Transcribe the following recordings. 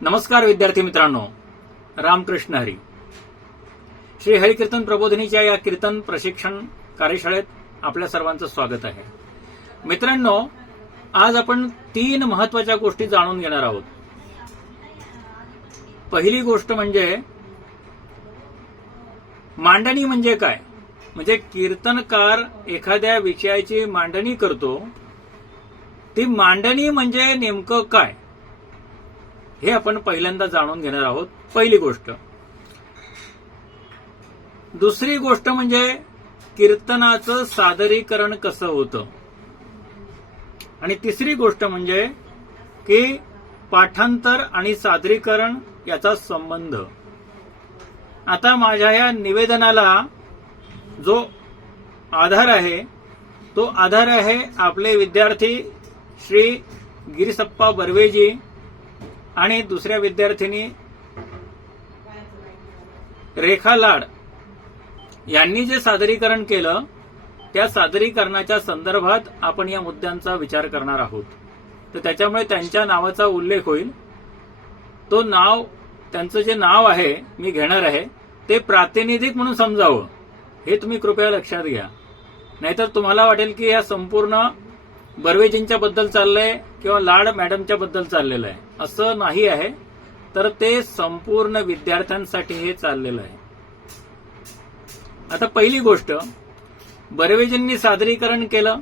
नमस्कार विद्यार्थी मित्रांनो, रामकृष्ण हरी. श्री हरिकीर्तन प्रबोधिनीच्या या कीर्तन प्रशिक्षण कार्यशाळेत आपल्या सर्वांचं स्वागत आहे. मित्रांनो, आज आपण 3 महत्वाच्या गोष्टी जाणून घेणार आहोत. पहिली गोष्ट म्हणजे मांडणी म्हणजे काय. म्हणजे कीर्तनकार एखाद्या विषयाची मांडणी करतो, ती मांडणी म्हणजे नेमकं काय हे आपण पहिल्यांदा जाणून घेणार आहोत. पहिली गोष्ट. दुसरी गोष्ट म्हणजे कीर्तनाचं सादरीकरण कसं होतं. आणि तिसरी गोष्ट म्हणजे की पाठांतर आणि सादरीकरण याचा संबंध. आता माझ्या या निवेदनाला जो आधार आहे तो आधार आहे आपले विद्यार्थी श्री गिरीसप्पा बर्वेजी आणि दुसऱ्या विद्यार्थिनी रेखा लाड यांनी जे सादरीकरण केलं त्या सादरीकरणाच्या संदर्भात आपण या मुद्द्यांचा विचार करणार आहोत. तर त्याच्यामुळे त्यांच्या नावाचा उल्लेख होईल. तो नाव, त्यांचं जे नाव आहे मी घेणार आहे ते प्रातिनिधिक म्हणून समजावं, हे तुम्ही कृपया लक्षात घ्या. नाहीतर तुम्हाला वाटेल की या संपूर्ण बर्वेजींच्या बद्दल चाललंय किंवा लाड मॅडमच्या बद्दल चाललेलं आहे. असं नाही आहे. तर ते संपूर्ण विद्यार्थ्यांसाठी हे चाललेलं आहे. आता पहिली गोष्ट, बर्वेजींनी सादरीकरण केलं.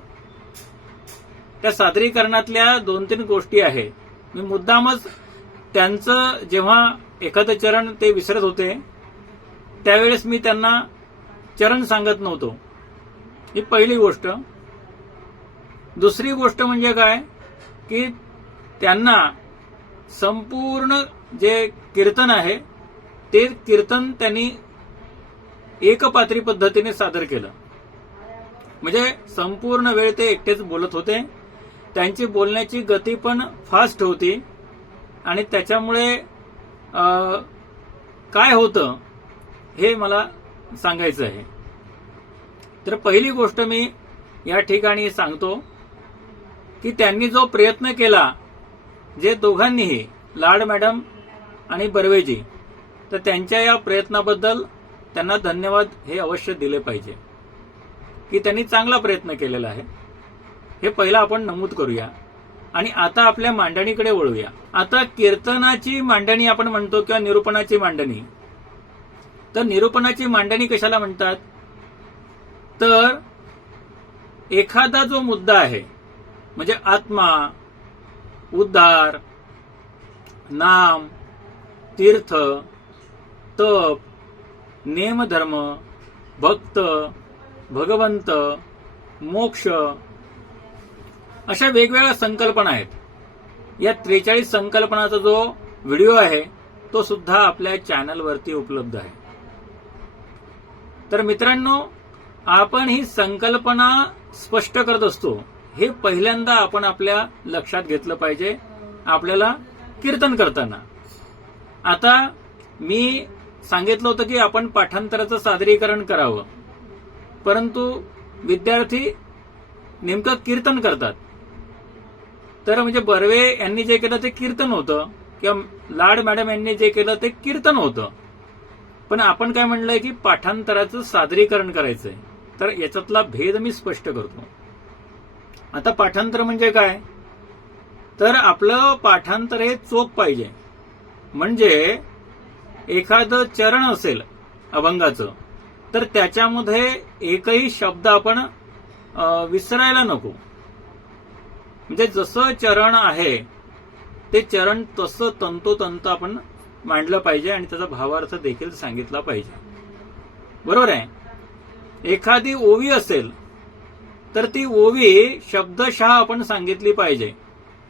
त्या सादरीकरणातल्या 2-3 गोष्टी आहे. मी मुद्दामच त्यांचं जेव्हा एखादं चरण ते विसरत होते त्यावेळेस मी त्यांना चरण सांगत नव्हतो. ही पहिली गोष्ट. दुसरी गोष्ट म्हणजे काय की त्यांना संपूर्ण जे कीर्तन आहे ते कीर्तन त्यांनी एकपात्री पद्धतीने सादर केलं. म्हणजे संपूर्ण वेळ ते एकटेच बोलत होते. त्यांची बोलण्याची गती पण फास्ट होती आणि त्याच्यामुळे काय होतं हे मला सांगायचं आहे. तर पहिली गोष्ट मी या ठिकाणी सांगतो की त्यांनी जो प्रयत्न केला, जे दोघांनीही, लाड मॅडम आणि बर्वेजी, तर त्यांच्या या प्रयत्नाबद्दल त्यांना धन्यवाद हे अवश्य दिले पाहिजे की त्यांनी चांगला प्रयत्न केलेला आहे. हे पहिलं आपण नमूद करूया आणि आता आपल्या मांडणीकडे वळूया. आता कीर्तनाची मांडणी आपण म्हणतो किंवा निरूपणाची मांडणी. तर निरूपणाची मांडणी कशाला म्हणतात, तर एखादा जो मुद्दा आहे म्हणजे आत्मा, उद्धार, नाम, तीर्थ, तप, नेमधर्म, भक्त, भगवंत, मोक्ष, अशा वेगवेगळ्या संकल्पना आहेत. या 43 संकल्पनाचा जो व्हिडिओ आहे तो सुद्धा आपल्या चॅनलवरती उपलब्ध आहे. तर मित्रांनो, आपण ही संकल्पना स्पष्ट करत असतो हे पहिल्यांदा आपण आपल्या लक्षात घेतलं पाहिजे आपल्याला कीर्तन करताना. आता मी सांगितलं होतं की आपण पाठांतराचं सादरीकरण करावं, परंतु विद्यार्थी नेमकं कीर्तन करतात. तर म्हणजे बर्वे यांनी जे केलं ते कीर्तन होतं किंवा लाड मॅडम यांनी जे केलं ते कीर्तन होतं. पण आपण काय म्हणलंय की पाठांतराचं सादरीकरण करायचंय. तर याच्यातला भेद मी स्पष्ट करतो. आता पाठांतर म्हणजे काय, तर आपलं पाठांतर हे चोख पाहिजे. म्हणजे एखादं चरण असेल अभंगाचं तर त्याच्यामध्ये एकही शब्द आपण विसरायला नको. म्हणजे जसं चरण आहे ते चरण तसं तंतोतंत आपण मांडलं पाहिजे आणि त्याचा भावार्थ देखील सांगितला पाहिजे. बरोबर आहे. एखादी ओवी असेल तर ती ओवी शब्दशः आपण सांगितली पाहिजे.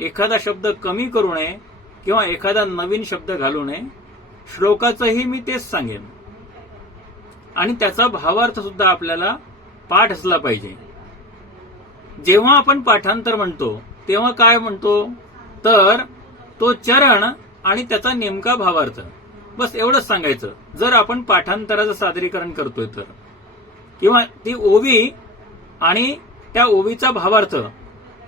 एखादा शब्द कमी करू नये किंवा एखादा नवीन शब्द घालू नये. श्लोकाचंही मी तेच सांगेन. आणि त्याचा भावार्थ सुद्धा आपल्याला पाठ असला पाहिजे. जेव्हा आपण पाठांतर म्हणतो तेव्हा काय म्हणतो, तर तो चरण आणि त्याचा नेमका भावार्थ, बस एवढंच सांगायचं. जर आपण पाठांतराचं सादरीकरण करतोय तर, किंवा ती ओवी आणि त्या ओवीचा भावार्थ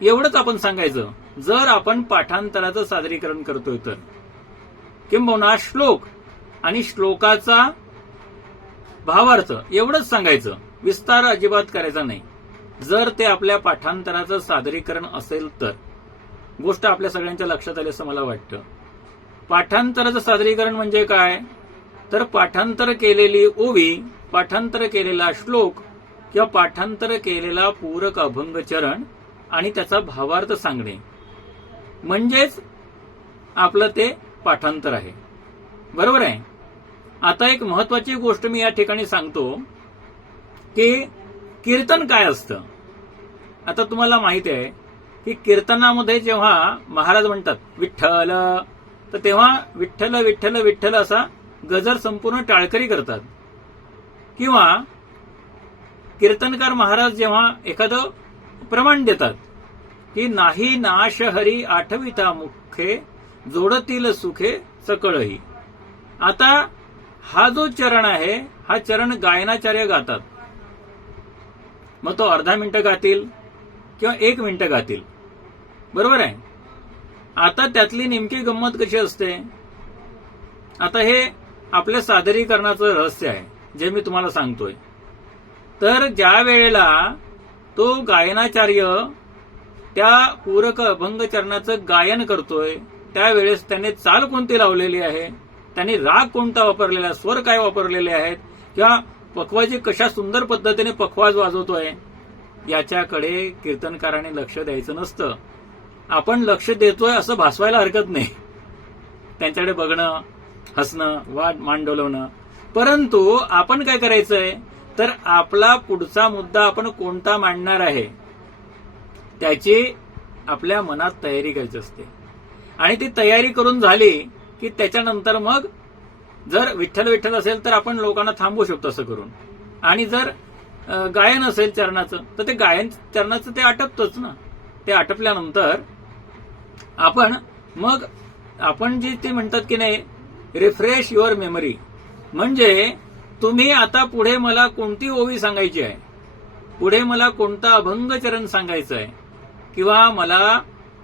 एवढंच आपण सांगायचं जर आपण पाठांतराचं सादरीकरण करतोय तर. किंबहुना श्लोक आणि श्लोकाचा भावार्थ एवढंच सांगायचं, विस्तार अजिबात करायचा नाही. जर ते आपल्या पाठांतराचं सादरीकरण असेल तर गोष्ट आपल्या सगळ्यांच्या लक्षात आली असं मला वाटतं. पाठांतराचं सादरीकरण म्हणजे काय, तर पाठांतर केलेली ओवी, पाठांतर केलेला श्लोक किंवा पाठांतर केलेला पूरक अभंग चरण आणि त्याचा भावार्थ सांगणे म्हणजेच आपलं ते पाठांतर आहे. बरोबर आहे. आता एक महत्वाची गोष्ट मी या ठिकाणी सांगतो की कीर्तन काय असतं. आता तुम्हाला माहिती आहे की कीर्तनामध्ये जेव्हा महाराज म्हणतात विठ्ठल, तर तेव्हा विठ्ठल विठ्ठल विठ्ठल असा गजर संपूर्ण टाळकरी करतात. किंवा कीर्तनकार महाराज जेव्हा एखादं प्रमाण देतात की नाही नाश हरी आठविता मुखे, जोडतील सुखे सकळही. आता हा जो चरण आहे हा चरण गायनाचार्य गातात. मग तो अर्धा मिनिटं गातील किंवा 1 मिनिटं गातील. बरोबर आहे. आता त्यातली नेमकी गंमत कशी असते, आता हे आपल्या सादरीकरणाचं रहस्य आहे जे मी तुम्हाला सांगतोय. तर ज्या वेळेला तो गायनाचार्य त्या पूरक अभंग चरणाचं गायन करतोय त्यावेळेस त्याने चाल कोणती लावलेली आहे, त्याने राग कोणता वापरलेला, स्वर काय वापरलेले आहेत, किंवा पखवाजी कशा सुंदर पद्धतीने पखवाज वाजवतोय याच्याकडे कीर्तनकाराने लक्ष द्यायचं नसतं. आपण लक्ष देतोय असं भासवायला हरकत नाही, त्यांच्याकडे बघणं, हसणं, मान डोलवणं. परंतु आपण काय करायचंय, तर आपला पुढचा मुद्दा आपण कोणता मांडणार आहे त्याची आपल्या मनात तयारी करायची असते. आणि ती तयारी करून झाली की त्याच्यानंतर मग जर विठ्ठल विठ्ठल असेल तर आपण लोकांना थांबवू शकतो असं करून. आणि जर गायन असेल चरणाचं तर ते गायन चरणाचं ते आटपतोच ना. ते आटपल्यानंतर आपण जी ते म्हणतात की नाही रिफ्रेश युअर मेमरी, म्हणजे तुम्ही आता पुढे मला कोणती ओवी सांगायची आहे, पुढे मला कोणता अभंग चरण सांगायचं आहे किंवा मला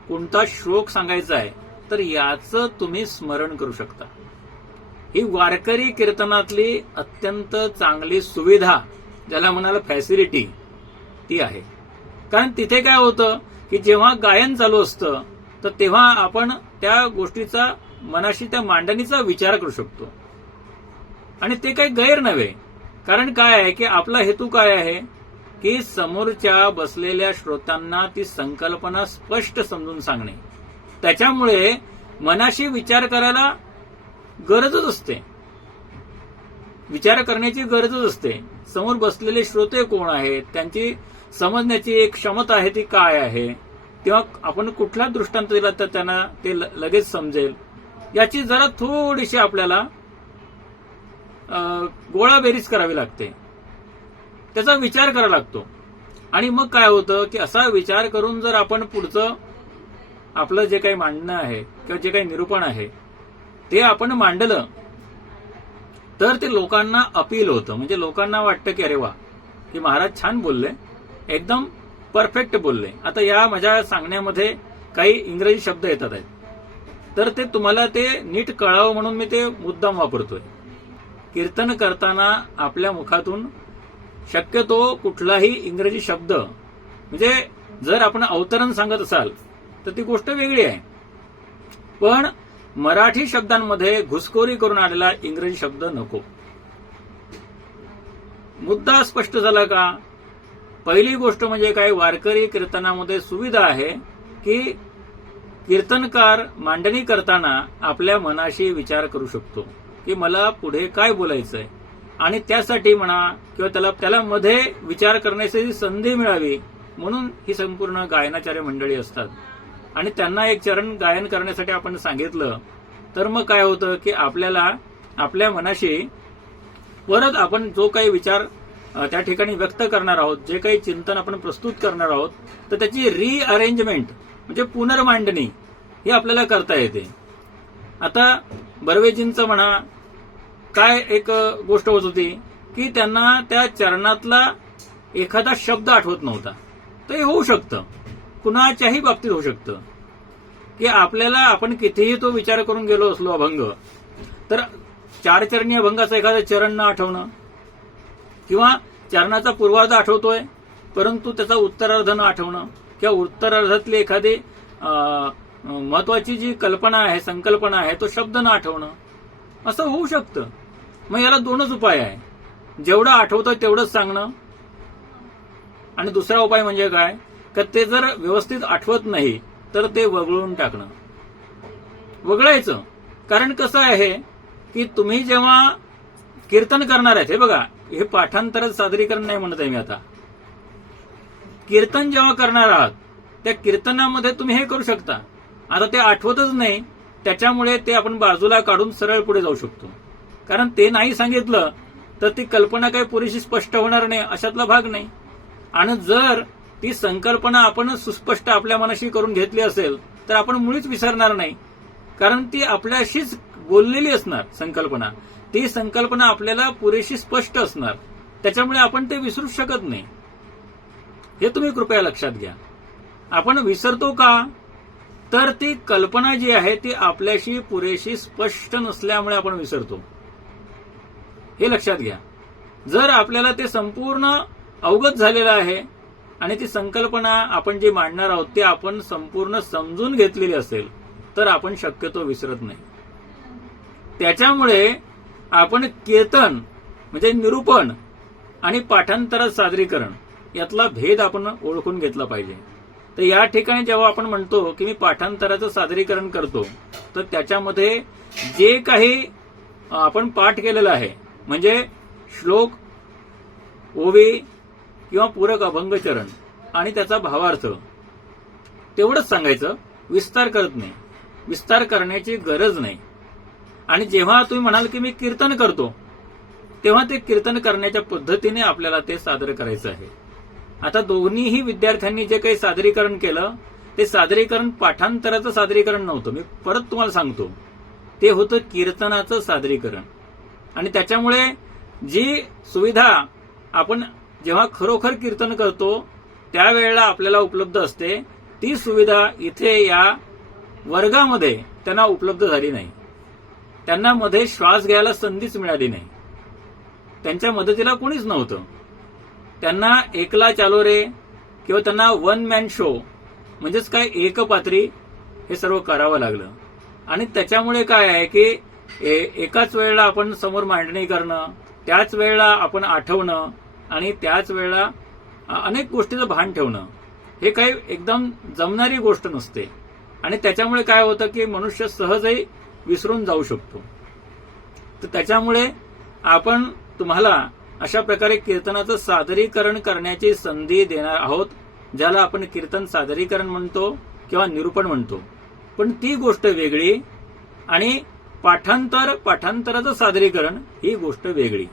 कोणता श्लोक सांगायचा आहे, तर याचं तुम्ही स्मरण करू शकता. ही वारकरी कीर्तनातली अत्यंत चांगली सुविधा, ज्याला म्हणाला फॅसिलिटी, ती आहे. कारण तिथे काय होतं की जेव्हा गायन चालू असतं तर तेव्हा आपण त्या गोष्टीचा मनाशी त्या मांडणीचा विचार करू शकतो. आणि ते काही गैर नव्हे. कारण काय आहे की आपला हेतू काय आहे की समोरच्या बसलेल्या श्रोत्यांना ती संकल्पना स्पष्ट समजून सांगणे. त्याच्यामुळे मनाशी विचार करायला गरजच असते, विचार करण्याची गरजच असते. समोर बसलेले श्रोते कोण आहेत, त्यांची समजण्याची एक क्षमता आहे ती काय आहे, किंवा आपण कुठला दृष्टांत दिला तर त्यांना ते लगेच समजेल, याची जरा थोडीशी आपल्याला गोळाबेरीज करावी लागते, त्याचा विचार करावा लागतो. आणि मग काय होतं की असा विचार करून जर आपण पुढचं आपलं जे काही मांडणं आहे किंवा जे काही निरूपण आहे ते आपण मांडलं तर ते लोकांना अपील होतं. म्हणजे लोकांना वाटतं की अरे वा, की महाराज छान बोलले, एकदम परफेक्ट बोलले. आता या माझ्या सांगण्यामध्ये काही इंग्रजी शब्द येतात आहेत, तर ते तुम्हाला ते नीट कळावं म्हणून मी ते मुद्दाम वापरतोय. कीर्तन करताना आपल्या मुखातून शक्यतो कुठलाही इंग्रजी शब्द, म्हणजे जर आपण अवतरण सांगत असाल तर ती गोष्ट वेगळी आहे, पण मराठी शब्दांमध्ये घुसखोरी करून आलेला इंग्रजी शब्द नको. मुद्दा स्पष्ट झाला का? पहिली गोष्ट म्हणजे काय, वारकरी कीर्तनामध्ये सुविधा आहे की कीर्तनकार मांडणी करताना आपल्या मनाशी विचार करू शकतो की मला पुढे काय बोलायचंय, आणि त्यासाठी म्हणा किंवा त्याला मध्ये विचार करण्याची संधी मिळावी म्हणून ही संपूर्ण गायनाचार्य मंडळी असतात. आणि त्यांना एक चरण गायन करण्यासाठी आपण सांगितलं तर मग काय होतं की आपल्याला आपल्या मनाशी परत आपण जो काही विचार त्या ठिकाणी व्यक्त करणार आहोत, जे काही चिंतन आपण प्रस्तुत करणार आहोत, तर त्याची रिअरेंजमेंट म्हणजे पुनर्मांडणी ही आपल्याला करता येते. आता बर्वेजींचं म्हणा काय एक गोष्ट होत होती की त्यांना त्या चरणातला एखादा शब्द आठवत नव्हता. तर हे होऊ शकतं, कुणाच्याही बाबतीत होऊ शकतं की आपण कितीही तो विचार करून गेलो असलो अभंग तर चार चरणी अभंगाचं एखादं चरण न आठवणं किंवा चरणाचा पूर्वार्ध आठवतोय परंतु त्याचा उत्तरार्ध न आठवणं किंवा उत्तरार्धातली एखादी महत्वाची जी कल्पना आहे, संकल्पना आहे, तो शब्द न आठवणं, असं होऊ शकतं. मग याला दोनच उपाय आहे. जेवढं आठवतं तेवढंच सांगणं आणि दुसरा उपाय म्हणजे काय, तर ते जर व्यवस्थित आठवत नाही तर ते वगळून टाकणं. वगळायचं. कारण कसं आहे की तुम्ही जेव्हा कीर्तन करणार आहेत, हे बघा, हे पाठांतरात सादरीकरण नाही म्हणत आहे मी आता. कीर्तन जेव्हा करणार आहात त्या कीर्तनामध्ये तुम्ही हे करू शकता. आता ते आठवतच नाही, त्याच्यामुळे ते आपण बाजूला काढून सरळ पुढे जाऊ शकतो. कारण ते नाही सांगितलं तर ती कल्पना काही पुरेशी स्पष्ट होणार नाही, अशातला भाग नाही. आणि जर ती संकल्पना आपण सुस्पष्ट आपल्या मनाशी करून घेतली असेल तर आपण मुळीच विसरणार नाही. कारण ती आपल्याशीच बोललेली असणार संकल्पना. ती संकल्पना आपल्याला पुरेशी स्पष्ट असणार, त्याच्यामुळे आपण ते विसरू शकत नाही. हे तुम्ही कृपया लक्षात घ्या. आपण विसरतो का, तर ती कल्पना जी आहे ती आपल्याशी पुरेशी स्पष्ट नसल्यामुळे आपण विसरतो. हे लक्षात घ्या. जर आपल्याला ते संपूर्ण अवगत झालेलं आहे आणि ती संकल्पना आपण जी मांडणार आहोत ती आपण संपूर्ण समजून घेतलेली असेल तर आपण शक्यतो विसरत नाही. त्याच्यामुळे आपण कीर्तन म्हणजे निरूपण आणि पाठांतरात सादरीकरण यातला भेद आपण ओळखून घेतला पाहिजे. तर या ठिकाणी जेव्हा आपण म्हणतो की मी पाठांतराचं सादरीकरण करतो तर त्याच्यामध्ये जे काही आपण पाठ केलेलं आहे म्हणजे श्लोक, ओवी किंवा पूरक अभंगचरण आणि त्याचा भावार्थ तेवढंच सांगायचं, विस्तार करत नाही. विस्तार करण्याची गरज नाही. आणि जेव्हा तुम्ही म्हणाल की मी कीर्तन करतो तेव्हा ते कीर्तन करण्याच्या पद्धतीने आपल्याला ते सादर करायचं आहे. आता दोन्हीही विद्यार्थ्यांनी जे काही सादरीकरण केलं ते सादरीकरण पाठांतराचं सादरीकरण नव्हतं. मी परत तुम्हाला सांगतो, ते होतं कीर्तनाचं सादरीकरण. आणि त्याच्यामुळे जी सुविधा आपण जेव्हा खरोखर कीर्तन करतो त्यावेळेला आपल्याला उपलब्ध असते ती सुविधा इथे या वर्गामध्ये त्यांना उपलब्ध झाली नाही. त्यांना मध्ये श्वास घ्यायला संधीच मिळाली नाही. त्यांच्या मदतीला कोणीच नव्हतं. त्यांना एकला चालो रे किंवा त्यांना वन मॅन शो म्हणजेच काय एकपात्री हे सर्व करावं लागलं. आणि त्याच्यामुळे काय आहे की एकाच वेळेला आपण समोर मांडणी करणं, त्याच वेळेला आपण आठवणं आणि त्याच वेळेला अनेक गोष्टीचं भान ठेवणं हे काही एकदम जमणारी गोष्ट नसते. आणि त्याच्यामुळे काय होतं की मनुष्य सहजही विसरून जाऊ शकतो. तर त्याच्यामुळे आपण तुम्हाला अशा प्रकारे कीर्तनाचं सादरीकरण करण्याची संधी देणार आहोत, ज्याला आपण कीर्तन सादरीकरण म्हणतो किंवा निरूपण म्हणतो. पण ती गोष्ट वेगळी आणि पाठांतराचं सादरीकरण ही गोष्ट वेगळी.